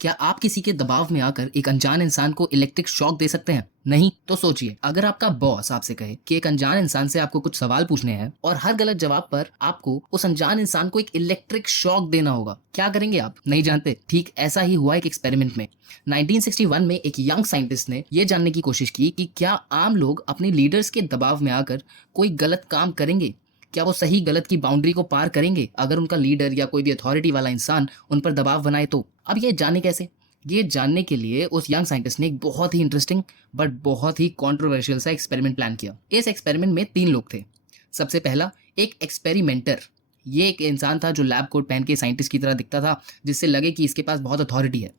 क्या आप किसी के दबाव में आकर एक अनजान इंसान को इलेक्ट्रिक शॉक दे सकते हैं? नहीं तो सोचिए, अगर आपका बॉस आपसे कहे कि एक अनजान इंसान से आपको कुछ सवाल पूछने हैं और हर गलत जवाब पर आपको उस अनजान इंसान को एक इलेक्ट्रिक शॉक देना होगा, क्या करेंगे आप? नहीं जानते? ठीक ऐसा ही हुआ एक एक्सपेरिमेंट में। 1961 में एक यंग साइंटिस्ट ने यह जानने की कोशिश की कि क्या आम लोग अपने लीडर्स के दबाव में आकर कोई गलत काम करेंगे। क्या वो सही गलत की बाउंड्री को पार करेंगे अगर उनका लीडर या कोई भी अथॉरिटी वाला इंसान उन पर दबाव बनाए तो? अब ये जाने कैसे? ये जानने के लिए उस यंग साइंटिस्ट ने एक बहुत ही इंटरेस्टिंग बट बहुत ही कंट्रोवर्शियल सा एक्सपेरिमेंट प्लान किया। इस एक्सपेरिमेंट में 3 लोग थे। सबसे पहला, एक एक्सपेरिमेंटर। ये एक इंसान था जो लैब कोट पहन के साइंटिस्ट की तरह दिखता था, जिससे लगे कि इसके पास बहुत अथॉरिटी है।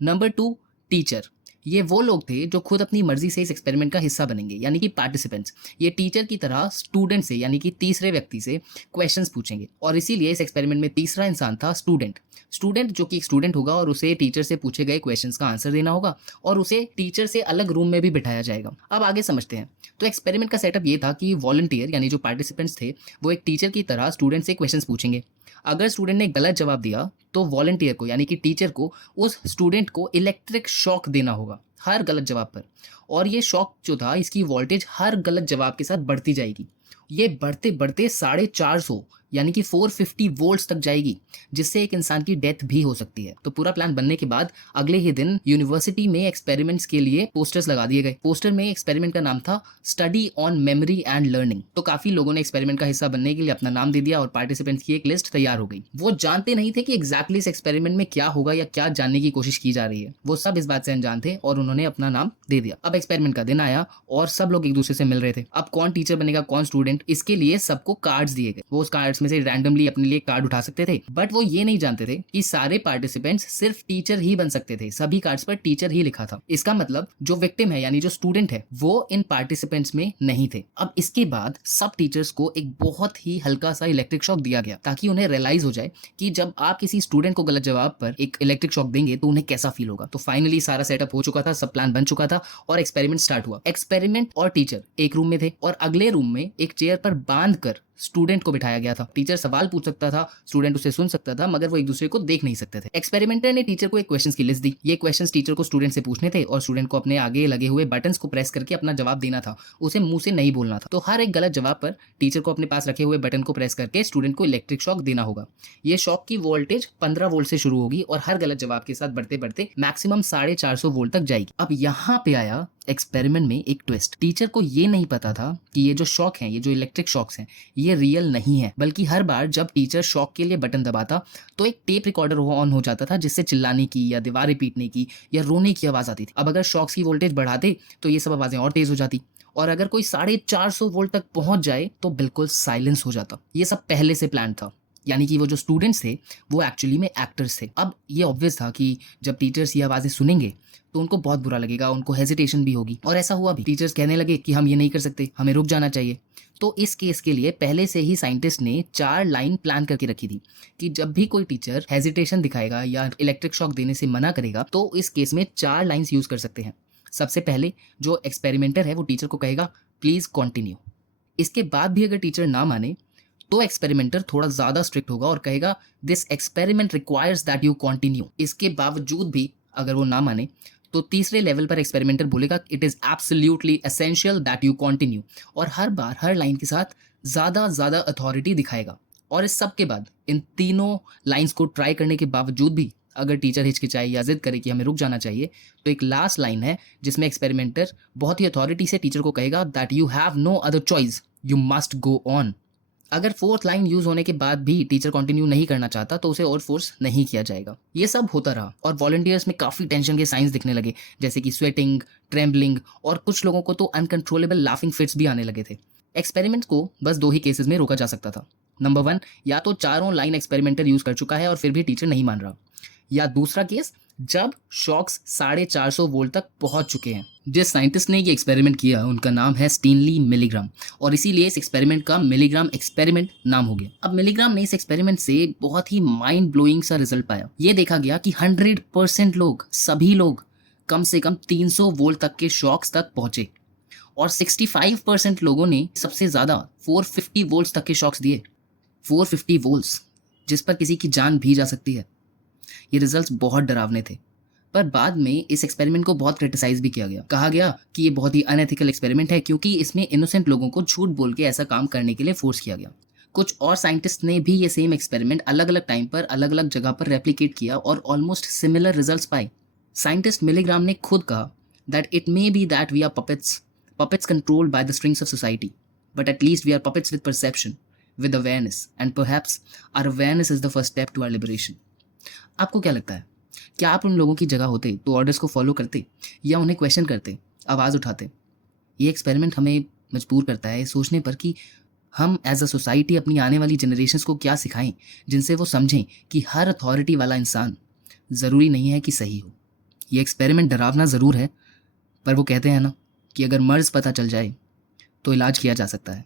Number 2, teacher. ये वो लोग थे जो खुद अपनी मर्जी से इस एक्सपेरिमेंट का हिस्सा बनेंगे, यानी कि पार्टिसिपेंट्स। ये टीचर की तरह स्टूडेंट से, यानी कि तीसरे व्यक्ति से क्वेश्चंस पूछेंगे, और इसीलिए इस एक्सपेरिमेंट में तीसरा इंसान था स्टूडेंट। स्टूडेंट जो कि एक स्टूडेंट होगा और उसे टीचर से पूछे गए क्वेश्चंस का आंसर देना होगा, और उसे टीचर से अलग रूम में भी बिठाया जाएगा। अब आगे समझते हैं। तो एक्सपेरिमेंट का सेटअप ये था कि वॉलंटियर यानी जो पार्टिसिपेंट्स थे वो एक टीचर की तरह स्टूडेंट से क्वेश्चंस पूछेंगे। अगर स्टूडेंट ने गलत जवाब दिया तो वॉलंटियर को, यानी कि टीचर को, उस स्टूडेंट को इलेक्ट्रिक शॉक देना होगा हर गलत जवाब पर। और ये शॉक जो था, इसकी वोल्टेज हर गलत जवाब के साथ बढ़ती जाएगी। ये बढ़ते बढ़ते 450 यानी कि 450 वोल्ट्स तक जाएगी, जिससे एक इंसान की डेथ भी हो सकती है। तो पूरा प्लान बनने के बाद अगले ही दिन यूनिवर्सिटी में एक्सपेरिमेंट्स के लिए पोस्टर्स लगा दिए गए। पोस्टर में एक्सपेरिमेंट का नाम था study on memory and learning. तो काफी लोगों ने एक्सपेरिमेंट का हिस्सा बनने के लिए अपना नाम दे दिया और पार्टिसिपेंट्स की एक लिस्ट तैयार हो गई। वो जानते नहीं थे कि एग्जैक्टली इस एक्सपेरिमेंट में क्या होगा या क्या जानने की कोशिश की जा रही है। वो सब इस बात से अनजान थे और उन्होंने अपना नाम दे दिया। अब एक्सपेरिमेंट का दिन आया और सब लोग एक दूसरे से मिल रहे थे। अब कौन टीचर बनेगा, कौन स्टूडेंट, इसके लिए सबको कार्ड्स दिए गए। वो उस कार्ड्स में से रैंडमली अपने लिए कार्ड उठा सकते थे, बट वो ये नहीं जानते थे कि सारे पार्टिसिपेंट्स सिर्फ टीचर ही बन सकते थे। सभी कार्ड्स पर टीचर ही लिखा था। इसका मतलब जो विक्टिम है यानी जो स्टूडेंट है वो इन पार्टिसिपेंट्स में नहीं थे। अब इसके बाद सब टीचर्स को एक बहुत ही हल्का सा इलेक्ट्रिक शॉक दिया गया, ताकि उन्हें रियलाइज हो जाए कि जब आप किसी स्टूडेंट को गलत जवाब पर एक इलेक्ट्रिक शॉक देंगे तो उन्हें कैसा फील होगा। तो फाइनली सारा सेटअप हो चुका था, सब प्लान बन चुका था और एक्सपेरिमेंट स्टार्ट हुआ। एक्सपेरिमेंट और टीचर एक रूम में थे और अगले रूम में एक चेयर पर बांध कर स्टूडेंट को बिठाया गया था। टीचर सवाल पूछ सकता था, स्टूडेंट उसे सुन सकता था, मगर वो एक दूसरे को देख नहीं सकते थे। एक्सपेरिमेंटर ने टीचर को एक क्वेश्चंस की लिस्ट दी। ये क्वेश्चंस टीचर को स्टूडेंट से पूछने थे और स्टूडेंट को अपने आगे लगे हुए बटन्स को प्रेस करके अपना जवाब देना था। उसे मुंह से नहीं बोलना था। तो हर एक गलत जवाब पर टीचर को अपने पास रखे हुए बटन को प्रेस करके स्टूडेंट को इलेक्ट्रिक शॉक देना होगा। ये शॉक की वोल्टेज 15 वोल्ट से शुरू होगी और हर गलत जवाब के साथ बढ़ते बढ़ते मैक्सिमम 450 वोल्ट तक जाएगी। अब यहाँ पे आया एक्सपेरिमेंट में एक ट्विस्ट। टीचर को ये नहीं पता था कि ये जो शॉक हैं, ये जो इलेक्ट्रिक शॉक्स हैं, ये रियल नहीं है, बल्कि हर बार जब टीचर शॉक के लिए बटन दबाता तो एक टेप रिकॉर्डर ऑन हो जाता था, जिससे चिल्लाने की या दीवारें पीटने की या रोने की आवाज आती थी। अब अगर शॉक्स की वोल्टेज बढ़ाते तो ये सब आवाजें और तेज हो जाती, और अगर कोई 450 वोल्ट तक पहुंच जाए तो बिल्कुल साइलेंस हो जाता। ये सब पहले से प्लान था, यानी कि वो जो स्टूडेंट्स थे वो एक्चुअली में एक्टर्स थे। अब ये ऑब्वियस था कि जब टीचर्स ये आवाजें सुनेंगे तो उनको बहुत बुरा लगेगा, उनको हेजिटेशन भी होगी, और ऐसा हुआ भी। टीचर्स कहने लगे कि हम ये नहीं कर सकते, हमें रुक जाना चाहिए। तो इस केस के लिए पहले से ही साइंटिस्ट ने 4 लाइन प्लान करके रखी थी कि जब भी कोई टीचर हेजिटेशन दिखाएगा या इलेक्ट्रिक शॉक देने से मना करेगा तो इस केस में 4 लाइन्स यूज कर सकते हैं। सबसे पहले जो एक्सपेरिमेंटर है वो टीचर को कहेगा प्लीज कंटिन्यू। इसके बाद भी अगर टीचर ना माने तो एक्सपेरिमेंटर थोड़ा ज्यादा स्ट्रिक्ट होगा और कहेगा this experiment requires that you continue. इसके बावजूद भी अगर वो ना माने तो तीसरे लेवल पर एक्सपेरिमेंटर बोलेगा it is absolutely essential that you continue, और हर बार हर लाइन के साथ ज्यादा अथॉरिटी दिखाएगा। और इस सब के बाद, इन तीनों लाइंस को ट्राई करने के बावजूद भी अगर टीचर हिचकिचाए या जिद करे कि हमें रुक जाना चाहिए, तो एक लास्ट लाइन है जिसमें एक्सपेरिमेंटर बहुत ही अथॉरिटी से टीचर को कहेगा that you have no other choice, you must go on. अगर 4th लाइन यूज होने के बाद भी टीचर कंटिन्यू नहीं करना चाहता तो उसे और फोर्स नहीं किया जाएगा। ये सब होता रहा और वॉलंटियर्स में काफी टेंशन के साइंस दिखने लगे, जैसे कि स्वेटिंग, ट्रेम्बलिंग, और कुछ लोगों को तो अनकंट्रोलेबल लाफिंग फिट्स भी आने लगे थे। एक्सपेरिमेंट को बस 2 ही केसेस में रोका जा सकता था। नंबर 1, या तो चारों लाइन एक्सपेरिमेंटर यूज कर चुका है और फिर भी टीचर नहीं मान रहा, या दूसरा केस जब शॉक्स 450 वोल्ट तक पहुंच चुके हैं। जिस साइंटिस्ट ने ये एक्सपेरिमेंट किया उनका नाम है स्टीनली मिलीग्राम, और इसीलिए इस एक्सपेरिमेंट का मिलीग्राम एक्सपेरिमेंट नाम हो गया। अब मिलीग्राम ने इस एक्सपेरिमेंट से बहुत ही माइंड ब्लोइंग सा रिजल्ट पाया। ये देखा गया कि 100% लोग, सभी लोग कम से कम 300 वोल्ट तक के शॉक्स तक पहुंचे, और 65% लोगों ने सबसे ज्यादा 450 वोल्ट्स तक के शॉक्स दिए। 450 वोल्ट्स जिस पर किसी की जान भी जा सकती है। ये रिजल्ट्स बहुत डरावने थे। पर बाद में इस एक्सपेरिमेंट को बहुत क्रिटिसाइज भी किया गया। कहा गया कि ये बहुत ही अनएथिकल एक्सपेरिमेंट है क्योंकि इसमें इनोसेंट लोगों को झूठ बोल के ऐसा काम करने के लिए फोर्स किया गया। कुछ और साइंटिस्ट ने भी ये सेम एक्सपेरिमेंट अलग अलग टाइम पर अलग अलग जगह पर रेप्लिकेट किया और ऑलमोस्ट सिमिलर रिजल्ट्स पाए। साइंटिस्ट मिलीग्राम ने खुद कहा that it may be that we are puppets controlled by the strings of society, but at least we are puppets with perception, with awareness, and perhaps our awareness is the first step to our liberation. आपको क्या लगता है, क्या आप उन लोगों की जगह होते तो ऑर्डर्स को फॉलो करते या उन्हें क्वेश्चन करते, आवाज़ उठाते? ये एक्सपेरिमेंट हमें मजबूर करता है सोचने पर कि हम एज अ सोसाइटी अपनी आने वाली जनरेशन्स को क्या सिखाएं, जिनसे वो समझें कि हर अथॉरिटी वाला इंसान ज़रूरी नहीं है कि सही हो। ये एक्सपेरिमेंट डरावना ज़रूर है, पर वो कहते हैं ना कि अगर मर्ज़ पता चल जाए तो इलाज किया जा सकता है।